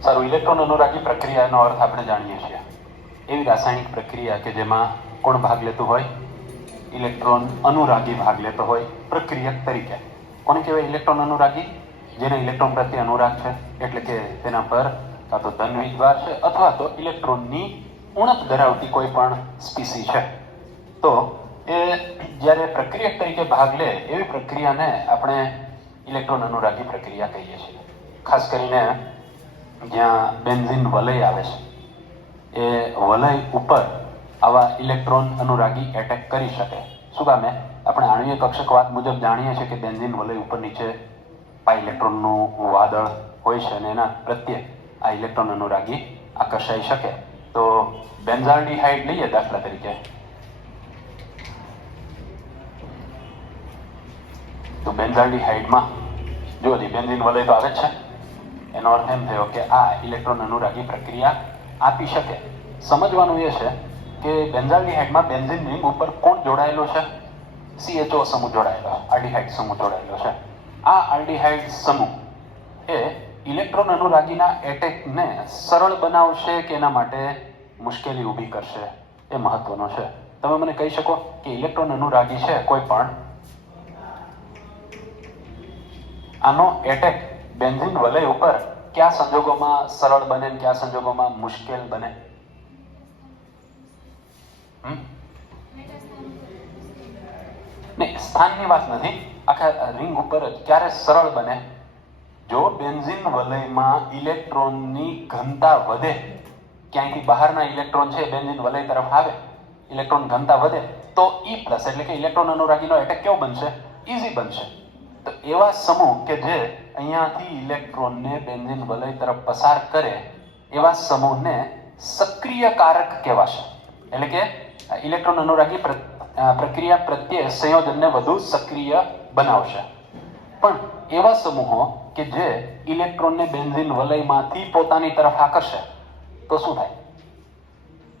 સારું, ઇલેક્ટ્રોન અનુરાગી પ્રક્રિયાનો અર્થ આપણે જાણીએ છીએ. એવી રાસાયણિક પ્રક્રિયા કે જેમાં કોણ ભાગ લેતું હોય? ઇલેક્ટ્રોન અનુરાગી ભાગ લેતો હોય પ્રક્રિયક તરીકે. કોને કહેવાય ઇલેક્ટ્રોન અનુરાગી? જેને ઇલેક્ટ્રોન પ્રત્યે અનુરાગ છે, એટલે કે તેના પર કાં તો ધન વીજભાર છે અથવા તો ઇલેક્ટ્રોનની ઉણપ ધરાવતી કોઈ પણ સ્પીસી છે. તો એ જ્યારે પ્રક્રિયક તરીકે ભાગ લે એવી પ્રક્રિયાને આપણે ઇલેક્ટ્રોન અનુરાગી પ્રક્રિયા કહીએ છીએ. ખાસ કરીને જ્યાં બેન્ઝીન વલય આવે છે એ વલય ઉપર આવા ઇલેક્ટ્રોન અનુરાગી એટેક કરી શકે. શું કામે? આપણે આણ્વીય કક્ષકવાદ મુજબ જાણીએ છીએ કે બેન્ઝીન વલય ઉપર નીચે પાઈ ઇલેક્ટ્રોનનું વાદળ હોય છે અને એના પ્રત્યે આ ઇલેક્ટ્રોન અનુરાગી આકર્ષાઈ શકે. તો બેન્ઝાલ્ડિહાઇડ લઈએ દાખલા તરીકે, તો બેન્ઝાલ્ડિહાઇડમાં જો બેન્ઝીન વલય તો આવે જ છે. એનો અર્થ એમ થયો કે આ ઇલેક્ટ્રોન અનુરાગી પ્રક્રિયા આપી શકે. સમજવાનું એ છે કે બેન્ઝાલ્ડિહાઇડમાં બેન્ઝીન રિંગ ઉપર કોણ જોડાયેલો છે? CHO સમૂહ જોડાયેલો, આલ્ડિહાઇડ સમૂહ જોડાયેલો છે. આ આલ્ડિહાઇડ સમૂહ એ ઇલેક્ટ્રોન અનુરાગીના એટેકને સરળ બનાવશે કે એના માટે મુશ્કેલી ઊભી કરશે, એ મહત્વનો છે. તમે મને કહી શકો કે ઇલેક્ટ્રોન અનુરાગી છે કોઈ પણ, આનો એટેક બેન્ઝીન વલય ઉપર કયા સંજોગોમાં સરળ બને અને કયા સંજોગોમાં મુશ્કેલ બને? નહીં, સ્થાનની વાત નથી, આખા રિંગ ઉપર જ ક્યારે સરળ બને? જો બેન્ઝીન વલયમાં ઇલેક્ટ્રોનની ઘનતા વધે, ક્યાંયથી બહારના ઇલેક્ટ્રોન છે બેન્ઝીન વલય તરફ આવે, ઇલેક્ટ્રોન ઘનતા વધે તો E+ એટલે કે ઇલેક્ટ્રોન અનુરાગીનો એટેક કેવો બનશે? ઈઝી બનશે. તો એવા સમૂહ કે જે અહીંયાથી ઇલેક્ટ્રોનને બેન્ઝીન વલય તરફ પસાર કરે એવા સમૂહને સક્રિય કારક કહેવાશે. એટલે કે ઇલેક્ટ્રોન અનુરાગી પ્રક્રિયા પ્રત્યે સંયોજનને વધુ સક્રિય બનાવશે. પણ એવા સમૂહો કે જે ઇલેક્ટ્રોનને બેન્ઝીન વલયમાંથી પોતાની તરફ આકર્ષે તો શું થાય?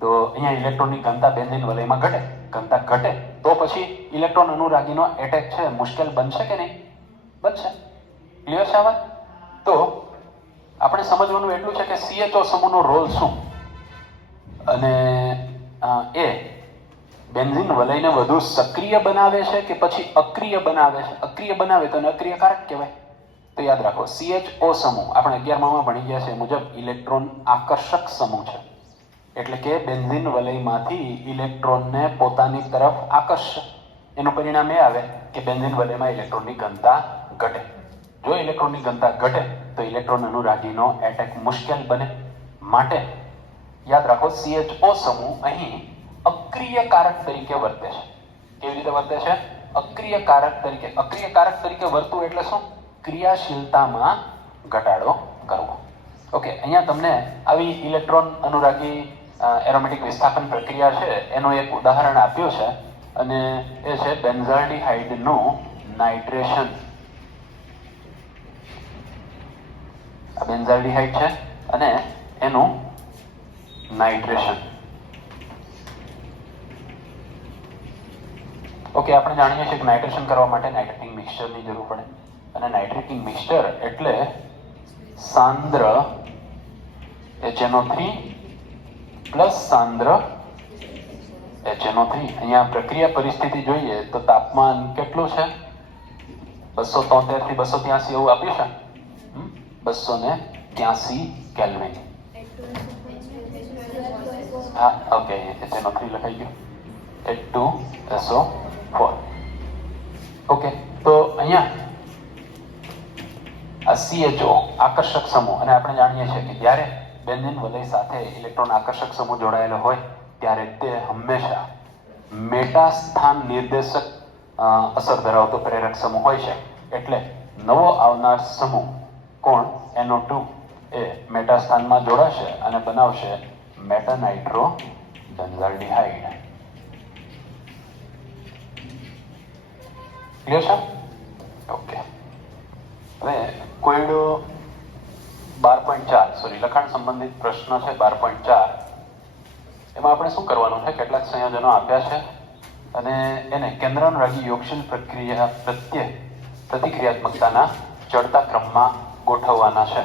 તો અહીંયા ઇલેક્ટ્રોનની ઘનતા બેન્ઝીન વલયમાં ઘટે. ઘનતા ઘટે તો પછી ઇલેક્ટ્રોન અનુરાગીનો એટેક છે મુશ્કેલ બનશે કે નહીં? બનશે. ક્લિયર છે આ વાત? તો આપણે સમજવાનું એટલું છે કે CHO સમૂહનો રોલ શું, અને એ બેન્ઝીન વલયને વધુ સક્રિય બનાવે છે કે પછી અક્રિય બનાવે છે? અક્રિય બનાવે તો એને અક્રિય કારક કહેવાય. તો યાદ રાખો, CHO સમૂહ આપણે 11માં ભણી ગયા છે મુજબ ઇલેક્ટ્રોન આકર્ષક સમૂહ છે. એટલે કે બેન્ઝીન વલયમાંથી ઇલેક્ટ્રોનને પોતાની તરફ આકર્ષે. એનું પરિણામ એ આવે કે બેન્ઝીન વલયમાં ઇલેક્ટ્રોનની ઘનતા ઘટે. જો ઇલેક્ટ્રોનની ઘનતા ઘટે તો ઇલેક્ટ્રોન અનુરાગીનો એટેક મુશ્કેલ બને. માટે યાદ રાખો, CHO સમૂહ અહીં અક્રિય કારક તરીકે વર્તે છે. કેવી રીતે વર્તે છે? અક્રિય કારક તરીકે. અક્રિય કારક તરીકે વર્તવું એટલે શું? ક્રિયાશીલતામાં ઘટાડો કરવો. ઓકે, અહીંયા તમને આવી ઇલેક્ટ્રોન અનુરાગી એરોમેટિક વિસ્થાપન પ્રક્રિયા છે એનું એક ઉદાહરણ આપ્યું છે અને એ છે બેન્ઝાલ્ડિહાઇડનું નાઇટ્રેશન. આ બેન્ઝાલ્ડિહાઇડ છે અને એનું નાઇટ્રેશન. ઓકે, આપણે જાણીએ છીએ કે નાઇટ્રેશન કરવા માટે નાઇટ્રેટિંગ મિક્સચરની જરૂર પડે. અને નાઇટ્રેટિંગ મિક્સચર એટલે સાંદ્ર HNO3 પ્લસ સાંદ્ર HNO3. અહીંયા પ્રક્રિયા પરિસ્થિતિ જોઈએ તો તાપમાન કેટલું છે? 273 થી 283 એવું આપ્યું છે. 283 કેલ્વિન. હા, ઓકે, HNO3 લખાઈ ગયું. H2SO4. ઓકે, તો અહીંયા આ CHO આકર્ષક સમૂહ, અને આપણે જાણીએ છીએ કે જ્યારે બેન્ઝીન વલય સાથે ઇલેક્ટ્રોન આકર્ષક સમૂહ જોડાયેલો હોય ત્યારે તે હંમેશા મેટા સ્થાન નિર્દેશક અસર ધરાવતો પ્રેરક સમૂહ હોય છે. એટલે નવો આવનાર સમૂહ કોણ? NO2 એ મેટા સ્થાનમાં જોડાશે અને બનાવશે મેટાનાઇટ્રો બેન્ઝાલ્ડિહાઇડ. ક્લિયર છે? ઓકે, હવે કોયડો 12.4 સોરી લખાણ સંબંધિત પ્રશ્ન છે 12.4. એમાં આપણે શું કરવાનું છે? કેટલાક સંયોજનો આપ્યા છે અને એને કેન્દ્ર અનુરાગી યોગશીલ પ્રક્રિયા પ્રત્યે પ્રતિક્રિયાત્મકતાના ચડતા ક્રમમાં ગોઠવવાના છે.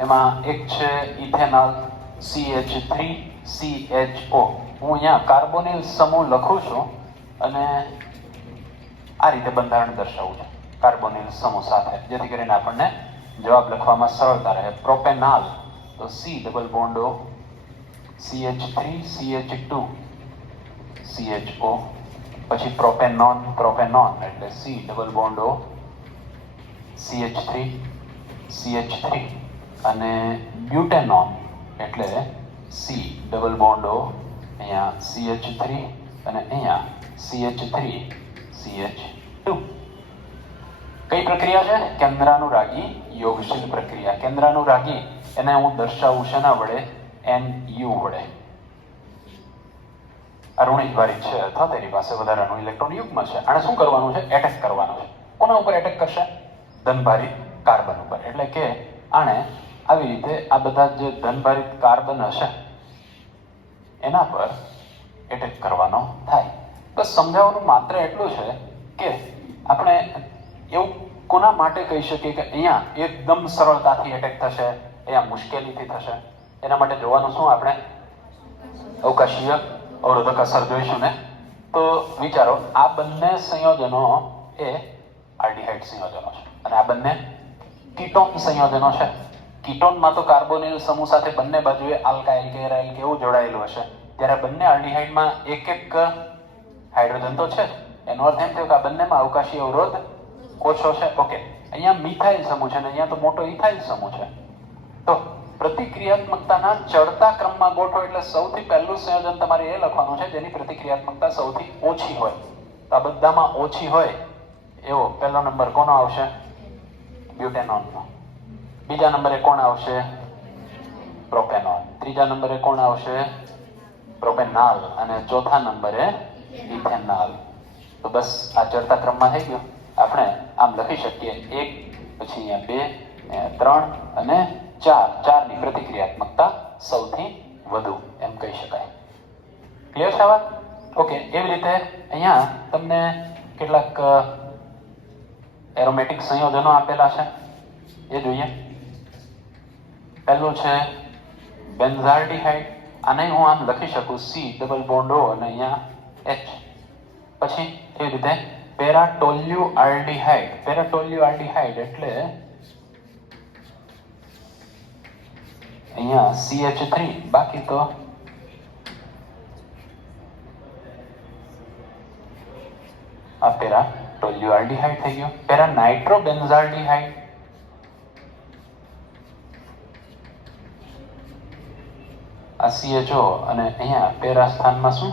એમાં એક છે ઇથેનોલ CH3CHO. હું અહીંયા કાર્બોનિલ સમૂહ લખું છું અને આ રીતે બંધારણ દર્શાવું છું કાર્બોનિલ સમૂહ સાથે, જેથી કરીને આપણને જવાબ લખવામાં સરળતા રહે. પ્રોપેનાલ તો C double bond O, CH3CH2 CHO. પછી પ્રોપેનોન એટલે C double bond O, CH3CH3 અને બ્યુટેનોન એટલે C ડબલ બોન્ડ O, અહીંયા CH3 અને અહીંયા CH3CH2. કઈ પ્રક્રિયા છે? કેન્દ્રાનુરાગી યોગશીલ પ્રક્રિયા. કેન્દ્રાનુરાગી એને હું દર્શાવું શેના વડે? NU વડે. અરુણિત ભારિત છે અથવા તેની પાસે વધારાનું ઇલેક્ટ્રોન યુગ્મ છે. આને શું કરવાનું છે? એટેક કરવાનું છે. કોના ઉપર એટેક કરશે? ધનભારિત કાર્બન ઉપર. એટલે કે આને આવી રીતે આ બધા જે ધનભારિત કાર્બન હશે એના પર એટેક કરવાનો થાય. બસ સમજાવવાનું માત્ર એટલું છે કે આપણે એવું કોના માટે કહી શકીએ કે અહીંયા એકદમ સરળતાથી એટેક થશે, અહીંયા મુશ્કેલીથી થશે? એના માટે જોવાનું શું આપણે? અવકાશીય અવરોધક અસર જોઈશું ને. તો વિચારો, આ બંને સંયોજનો એ આલ્ડીહાઇડ સંયોજનો છે અને આ બંને કીટોન સંયોજનો છે. કીટોનમાં તો કાર્બોનિલ સમૂહ સાથે બંને બાજુએ આલ્કાઇલ કે એરાઇલ કે એવું જોડાયેલું હશે, ત્યારે બંને આલ્ડીહાઇડમાં એક એક હાઇડ્રોજન તો છે જ. એનો અર્થ એમ થયો કે આ બંનેમાં અવકાશી અવરોધ ઓછો છે. ઓકે, અહીંયા મિથાઇલ સમૂહ છે અને અહીંયા તો મોટો ઇથાઇલ સમૂહ છે. તો પ્રતિક્રિયાત્મકતાના ચડતા ક્રમમાં ગોઠવો એટલે સૌથી પહેલું સંયોજન તમારે એ લખવાનું છે જેની પ્રતિક્રિયાત્મકતા સૌથી ઓછી હોય. તો આ બધામાં ઓછી હોય એવો પહેલો નંબર કોનો આવશે? બ્યુટેનોનનો. બીજા નંબરે કોણ આવશે? પ્રોપેનોન. ત્રીજા નંબરે કોણ આવશે? પ્રોપેનાલ. અને ચોથા નંબરે ઇથેનોલ. તો બસ આ ચડતા ક્રમમાં થઈ ગયું. આપણે આમ લખી શકીએ 1, પછી અહીંયા 2, 3 અને 4. 4ની પ્રતિક્રિયાત્મકતા સૌથી વધુ એમ કહી શકાય. ક્લિયર છે આ વાત? ઓકે, એવી રીતે અહીંયા તમને કેટલાક એરોમેટિક સંયોજનો આપેલા છે એ જોઈએ. પહેલું છે બેન્ઝાલ્ડિહાઇડ. આને હું આમ લખી શકું C ડબલ બોન્ડ O અને અહીંયા H. પછી એવી રીતે પેરાટોલ્યુઆલ્ડિહાઇડ. પેરાટોલ્યુઆલ્ડિહાઇડ એટલે અહીંયા CH3, બાકી તો આ પેરાટોલ્યુઆલ્ડિહાઇડ થઈ ગયો. પેરાનાઇટ્રોબેન્ઝાલ્ડિહાઇડ. આ CHO અને અહીંયા પેરા સ્થાનમાં શું?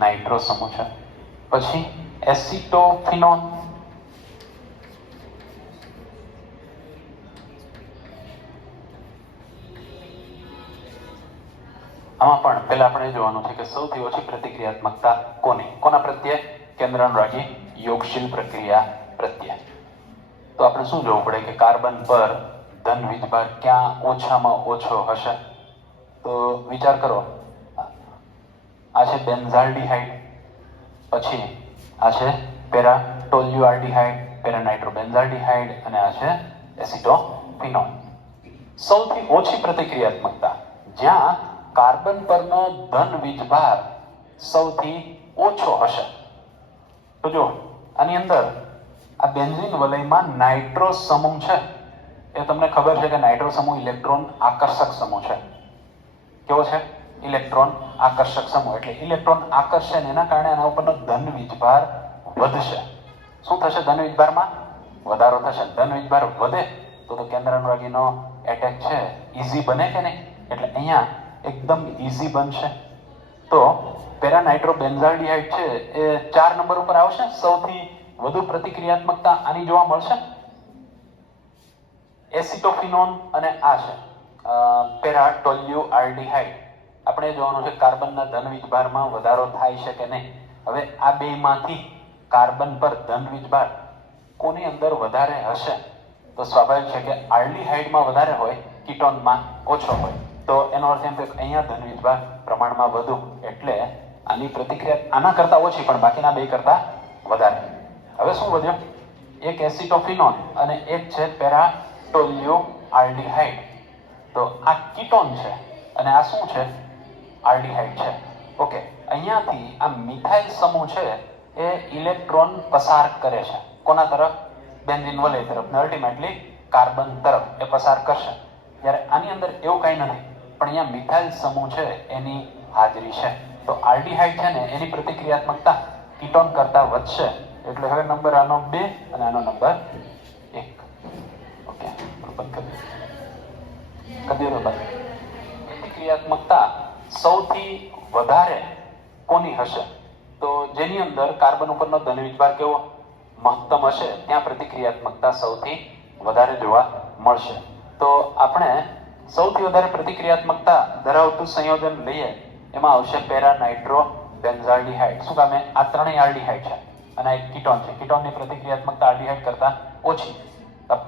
નાઇટ્રો સમૂહ છે. પછી એસિટોફિનોન. આમાં પણ પહેલા આપણે જોવાનું છે કે સૌથી ઓછી પ્રતિક્રિયાત્મકતા કોના પ્રત્યે? કેન્દ્રાનુરાગી યોગશીલ પ્રક્રિયા પ્રત્યે. તો આપણે શું જોવું પડે કે કાર્બન પર ધન વીજભાર ક્યાં ઓછામાં ઓછો હશે? તો વિચાર કરો, આ છે બેન્ઝાલ્ડિહાઇડ, પછી આ છે પેરાટોલ્યુઆલ્ડિહાઇડ, પેરાનાઇટ્રોબેન્ઝાલ્ડિહાઇડ અને આ છે એસિટોફિનોન. સૌથી ઓછી પ્રતિક્રિયાત્મકતા જ્યાં કાર્બન પરનો ધન વીજભાર સૌથી ઓછો હશે. તો જો આની અંદર આ બેન્ઝીન વલયમાં નાઇટ્રો સમૂહ છે. એ તમને ખબર છે કે નાઇટ્રો સમૂહ ઇલેક્ટ્રોન આકર્ષક સમૂહ છે. કેવો છે? ઇલેક્ટ્રોન આકર્ષક સમૂહ. એટલે ઇલેક્ટ્રોન આકર્ષે ને એના કારણે આના ઉપરનો ધન વીજભાર વધશે. શું થશે? ધન વીજભારમાં વધારો થશે. ધન વીજભાર વધે તો કેન્દ્રાનુરાગીનો એટેક છે ઈઝી બને કે નહીં? એટલે અહીંયા એકદમ ઈઝી બનશે. તો પેરાનાઇટ્રોબેન્ઝાલ્ડિહાઇડ છે એ 4 નંબર ઉપર આવશે. સૌથી વધુ પ્રતિક્રિયાત્મકતા આની જોવા મળશે. એસિટોફિનોન અને આ છે પેરાટોલ્યુઆલ્ડિહાઇડ. આપણે જોવાનું છે કાર્બનના ધન વીજભારમાં વધારો થાય છે કે નહીં. હવે આ બેમાંથી કાર્બન પર ધન વીજભાર કોની અંદર વધારે હશે? તો સ્વાભાવિક છે કે આલ્ડિહાઇડમાં વધારે હોય, કીટોનમાં ઓછો હોય. તો એનો અર્થ એમ કે અહીંયા ધન વીજભાર પ્રમાણમાં વધુ, એટલે આની પ્રતિક્રિયા આના કરતા ઓછી પણ બાકીના બે કરતા વધારે. હવે શું વધ્યો? એક એસિટોફિનોન અને એક છે પેરાટોલ્યુઆલ્ડિહાઇડ. આલ્ડીહાઇડ. તો આ કીટોન છે અને આ શું છે? આલ્ડીહાઇડ છે. ઓકે, અહીંયાથી આ મિથાઇલ સમૂહ છે એ ઇલેક્ટ્રોન પસાર કરે છે. કોના તરફ? બેન્ઝીન વલય તરફ ને અલ્ટિમેટલી કાર્બન તરફ એ પસાર કરશે. જ્યારે આની અંદર એવું કંઈ નથી, પણ અહીંયા મિથાઇલ સમૂહ છે એની હાજરી છે. તો આલ્ડીહાઇડ છે ને એની પ્રતિક્રિયાત્મકતા કીટોન કરતા વધશે. એટલે હવે નંબર આનો 2 અને આનો નંબર 1. ઓકે, બંધ કરી દો. પ્રતિક્રિયાત્મકતા સૌથી વધારે કોની હશે? તો જેની અંદર કાર્બન ઉપરનો ધન વીજભાર કેવો મહત્તમ હશે ત્યાં પ્રતિક્રિયાત્મકતા સૌથી વધારે જોવા મળશે. તો આપણે સૌથી વધારે પ્રતિક્રિયાત્મકતા ધરાવતું સંયોજન લઈએ એમાં આવશે પેરા નાઇટ્રો બેન્ઝાલ્ડીહાઇડ. શું કામે? આ ત્રણેય આલ્ડીહાઇડ છે અને આ એક કીટોન છે. કીટોનની પ્રતિક્રિયાત્મકતા આલ્ડીહાઇડ કરતા ઓછી.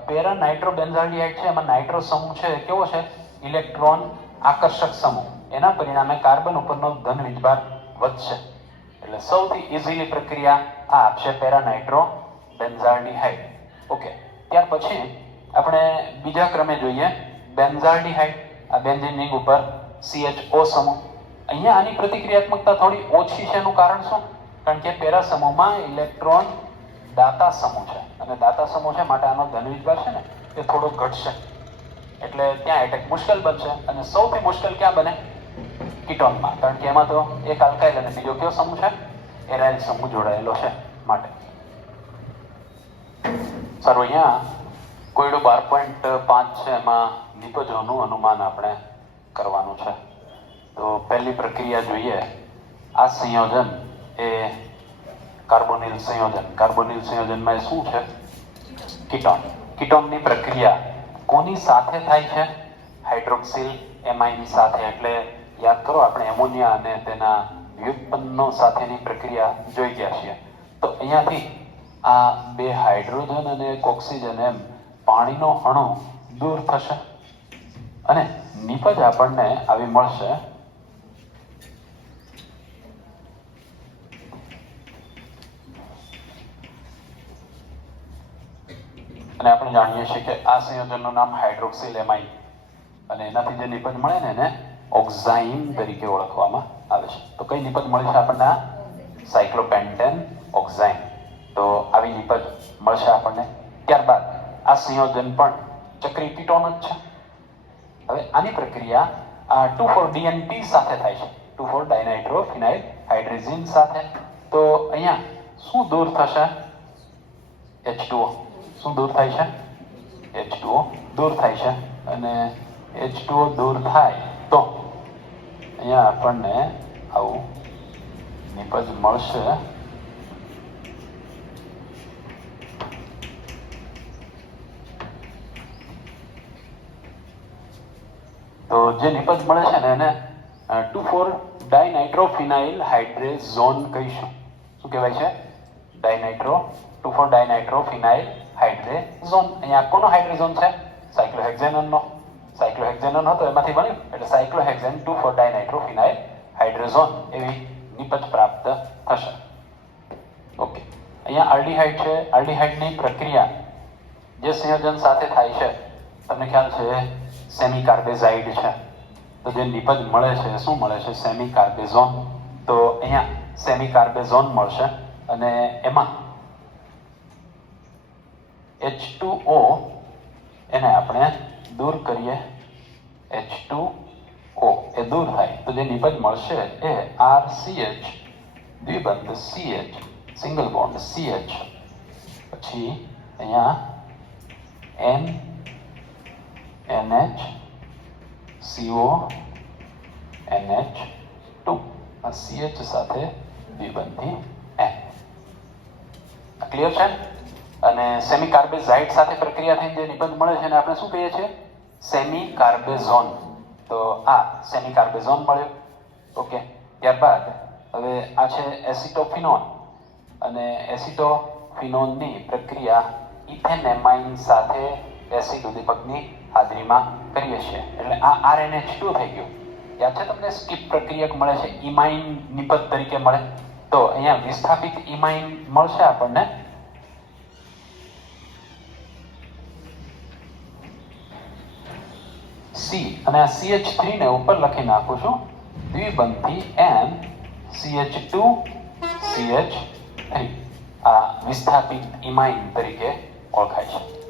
પેરા નાઇટ્રો બેન્ઝાલ્ડીહાઇડ છે એમાં નાઇટ્રો સમૂહ છે કેવો છે? ઇલેક્ટ્રોન આકર્ષક સમૂહ. એના પરિણામે કાર્બન ઉપરનો ધન વીજભાર વધશે. એટલે સૌથી ઇઝીલી પ્રક્રિયા આ આપશે પેરા નાઇટ્રો બેન્ઝાલ્ડીહાઇડ. ઓકે, ત્યાર પછી આપણે બીજા ક્રમે જોઈએ બેન્ઝાલ્ડીહાઇડ. આ બેન્ઝીન રિંગ ઉપર CHO સમૂહ. અહીંયા આની પ્રતિક્રિયાત્મકતા થોડી ઓછી છે. એનું કારણ શું? કારણ કે પેરા સમૂહમાં ઇલેક્ટ્રોન દાતા સમૂહ છે અને દાતા સમૂહ છે માટે આનો ધન વીજભાર છે ને એ થોડો ઘટશે. એટલે ત્યાં એટેક મુશ્કેલ બનશે અને સૌથી મુશ્કેલ ક્યાં બને? કીટોનમાં. કારણ કે એમાં તો એક આલ્કાઇલ અને બીજો કયો સમૂહ છે? એરાઇલ સમૂહ જોડાયેલો છે માટે. સારું, અહીંયા કોયડો 12.5 છે એમાં નિપજોનું અનુમાન આપણે કરવાનું છે. તો પહેલી પ્રક્રિયા જોઈએ. આ સંયોજન એ કાર્બોનિલ સંયોજન. કાર્બોનિલ સંયોજનમાં શું છે? કીટોન. કીટોનની પ્રક્રિયા કોની સાથે થાય છે? હાઇડ્રોક્સિલ એમાઇન સાથે. એટલે યાદ કરો, આપણે એમોનિયા અને તેના વ્યુત્પન્નો સાથેની પ્રક્રિયા જોઈ ગયા છીએ. તો અહીંયાથી આ 2 હાઇડ્રોજન અને 1 ઓક્સિજન એમ પાણીનો અણુ દૂર થશે અને નિપજ આપણને આવી મળશે. અને આપણે જાણીએ છીએ કે આ સંયોજનનું નામ હાઇડ્રોક્સિલ એમાઇન અને એનાથી જે નિપજ મળે ને એને ઓક્ઝાઇમ તરીકે ઓળખવામાં આવે છે. તો કઈ નિપજ મળી છે આપણને? આ સાયક્લોપેન્ટેન ઓક્ઝાઇમ. તો આવી નિપજ મળશે આપણને. ત્યારબાદ આ સંયોજન પણ ચક્રી કીટોન જ છે. હવે આની પ્રક્રિયા આ 2,4-DNP સાથે થાય છે. 2,4-ડાયનાઇટ્રોફિનાઇલ હાઇડ્રેઝિન સાથે. તો અહીંયા શું દૂર થશે? H2O. શું દૂર થાય છે? H2O દૂર થાય છે. અને H2O દૂર થાય તો અહીંયા આપણને આવું નિપજ મળશે. તો જે નિપજ મળે છે ને એને 2,4-ડાયનાઇટ્રોફિનાઇલ હાઇડ્રેઝોન કહીશું. શું કહેવાય છે? 2,4-ડાયનાઇટ્રોફિનાઇલ હાઇડ્રેઝોન. અહીંયા કોનો હાઇડ્રેઝોન છે? સાયક્લોહેક્ઝેનોનનો. સાયક્લોહેક્ઝેનોન હતો એમાંથી બન્યું એટલે સાયક્લોહેક્ઝેન 2,4-ડાયનાઇટ્રોફિનાઇલ હાઇડ્રેઝોન એવી નિપજ પ્રાપ્ત થશે. ઓકે, અહીંયા આલ્ડીહાઇડ છે. આલ્ડીહાઇડની પ્રક્રિયા જે સંયોજન સાથે થાય છે તમને ખ્યાલ છે સેમી કાર્બેઝાઇડ છે. તો જે નિપજ મળે છે શું મળે છે? સેમી કાર્બેઝોન. તો અહીંયા સેમી કાર્બેઝોન મળશે અને એમાં H2O એને આપણે દૂર કરીએ. H2O એ દૂર થાય તો જે નિપજ મળશે એ RCH દ્વિબંધ CH single bond CH પછી અહીંયા NH CO NH2 આ CH સાથે દ્વિબંધી N. ક્લિયર છે? અને સેમી કાર્બેઝાઇડ સાથે પ્રક્રિયા થઈને જે નિપજ મળે છે એને આપણે શું કહીએ છીએ? સેમી કાર્બેઝોન. તો આ સેમી કાર્બેઝોન મળ્યો. ઓકે, ત્યારબાદ હવે આ છે એસિટોફિનોન અને એસિટોફિનોનની પ્રક્રિયા ઇથેનેમાઇન સાથે એસિડ ઉદ્દીપકની હાજરીમાં કરીએ છીએ. એટલે આ RNH2 થઈ ગયું. યાદ છે તમને? સ્કીપ પ્રક્રિયક મળે છે, ઇમાઇન નિપજ તરીકે મળે. તો અહીંયા વિસ્થાપિત ઇમાઇન મળશે આપણને. અને આ CH3 ને ઉપર લખી નાખું છું દ્વિબંધી NCH2CH3. આ વિસ્થાપિત ઇમાઇન તરીકે ઓળખાય છે.